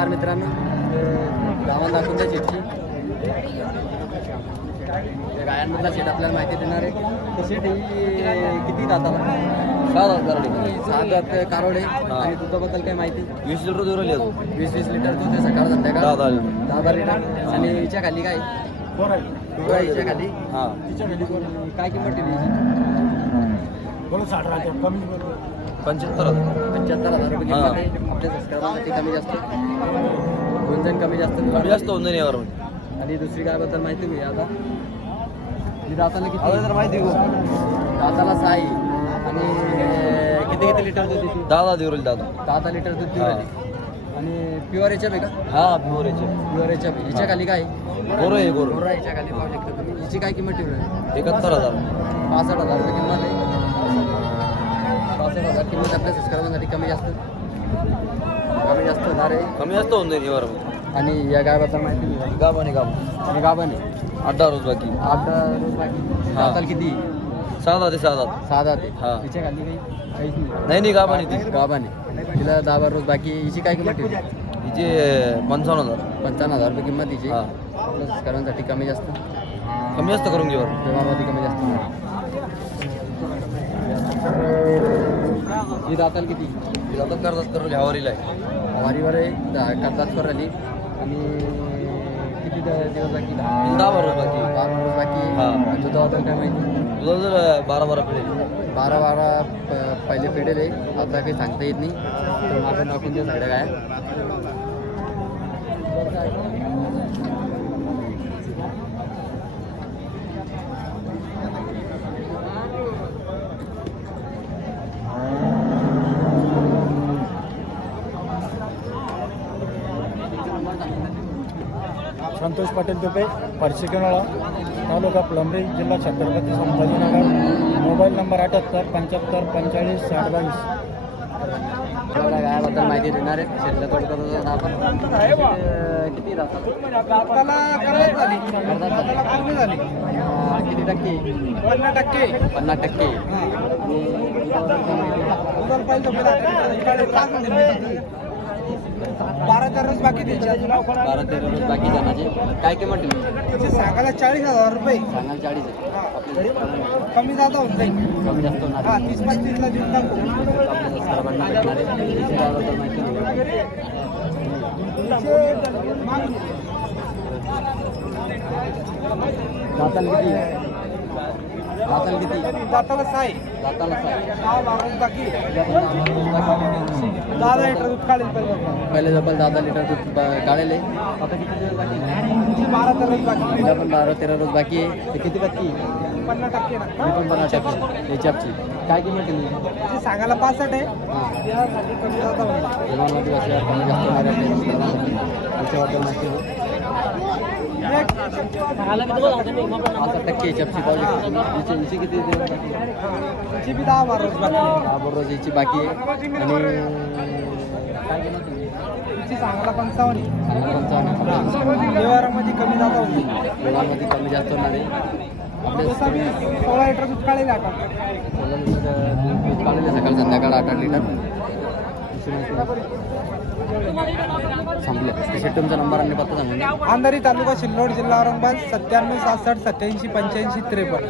नमस्कार मित्रांनो. गावाला दाखवून द्या शेटची गायांमधला शेट आपल्याला माहिती देणार आहे. तर शेट ही किती दाताला सहा हजार सहा दात कारोडे आणि दुधाबद्दल काय माहिती? वीस लिटर दूर वीस वीस लिटर दूध आहे सकाळ संध्याकाळ. दहा दहा लिटर. दहा लिटर. आणि हिच्या खाली काय? हिच्या खाली? हा. काय किंमत ठेवली? हिची? पंच्याहत्तर हजार. पंच्याहत्तर हजार रुपये किंमत आहे आपल्या सबस्क्रायबरसाठी कमी जास्त. दोन जण कमी जास्त कमी जास्त होऊन यावर मध्ये आणि दुसरी गायबद्दल माहिती मी आता. ही दाताला किती? तर माहिती दाताला सहा. आहे आणि किती किती लिटर दूध देते दहा देऊ राहील दादा. दहा दहा लिटर दूध देऊ. राहिली. आणि प्युअर याच्या का? हा पिवरेचे प्युअर याच्या हिच्या खाली काय? गोरं आहे गोरं. गोरा याच्या खाली पाहू शकता तुम्ही हिची काय किंमत ठेवली? एकाहत्तर हजार. पासष्ट हजार रुपये किंमत आहे. हजार किंमत आपल्या सबस्क्रायबरसाठी कमी जास्त. कमी जास्त होणार आहे. कमी जास्त होऊन जाईल मध्ये आणि या गायबद्दल माहिती गाब आणि गाब आणि गाभण आहे आठ दहा रोज बाकी. आठ रोज बाकी. दाताल किती? सहा दहा ते दहा सहा दात हा. आहे तिच्या खाली काही काहीच नाही. नाही नाही गाब आणि ती. गाभण आहे तिला दहा बारा रोज बाकी. आहे. हिची काय किंमत ठेवली हिचे पंचावन्न हजार. पंचावन्न हजार रुपये किंमत हिची. सबस्क्रायबरसाठी कमी जास्त. कमी जास्त करून घेऊ कमी जास्त ही दाताल किती? आता करतात करून ह्यावरील आहे. वारीवर आहे कर्जात कर आली. आणि किती दिवस बाकी? दहा बारा बाकी. बारा दिवस बाकी. हा. दुधाबद्दल काय माहिती? तुझा जर बारा बारा पिढी बारा बारा पहिले पेढेल आहे. आता काही सांगता येत नाही. तर माझं नाव कोणत्या सगळ्या काय संतोष पाटील तुपे परशिकनाळा तालुका फुलंब्री जिल्हा छत्रपती संभाजीनगर. मोबाईल नंबर अठ्याहत्तर पंच्याहत्तर पंचेचाळीस साठ बावीस गायाबद्दल माहिती देणार आहे. होतो आपण? किती किती टक्के? पन्नास टक्के. पन्नास टक्के आणि दुधाबद्दल काय माहिती? बारा चार रोज बाकी द्यायचे बारा तेरा रोज बाकी जाण्याचे काय किंमत ठेवली त्याचे सांगायला चाळीस हजार रुपये. सांगाल चाळीस आपल्या कमी जादा होऊन जाईल. कमी जास्त होणार हा तीस पस्तीसला देऊन टाकू. आपल्या सबस्क्रायबरना भेटणार आहे. माहिती देऊ. दाताल किती दाताल किती? दाताला साय दाताला साय दहा बारा बाकी. बाकी. दहा लिटर दूध काढेल पहिले पहिले जवळ दहा लिटर दूध काढले. आता किती दिवस बाकी? बारा तेरा रोज बाकी. तिला पण बारा तेरा रोज बाकी आहे. ते किती टक्के पन्नास टक्के मी पण पन्नास टक्के. याच्यापची काय किंमत केली सांगायला पासष्ट आहे. जास्त. त्याच्याबद्दल माहिती टक्के याच्यापची किती बाकी दहा बारा रोज दहा बारा रोज याची बाकी आहे आणि काय पंचावन्न पंचावन्न व्यवहारामध्ये कमी जादा होईल जेवणामध्ये कमी जास्त होणार आहे जसं मी सोळा लिटर दूध आता सोळा लिटर दूध काढलेलं सकाळ संध्याकाळ आठ आठ लिटर संपलं तसे तुमचा नंबर आणि पत्ता सांगून द्या. अंधारी तालुका सिल्लोड जिल्हा औरंगाबाद सत्त्याण्णव सहासष्ट सत्याऐंशी पंच्याऐंशी त्रेपन्न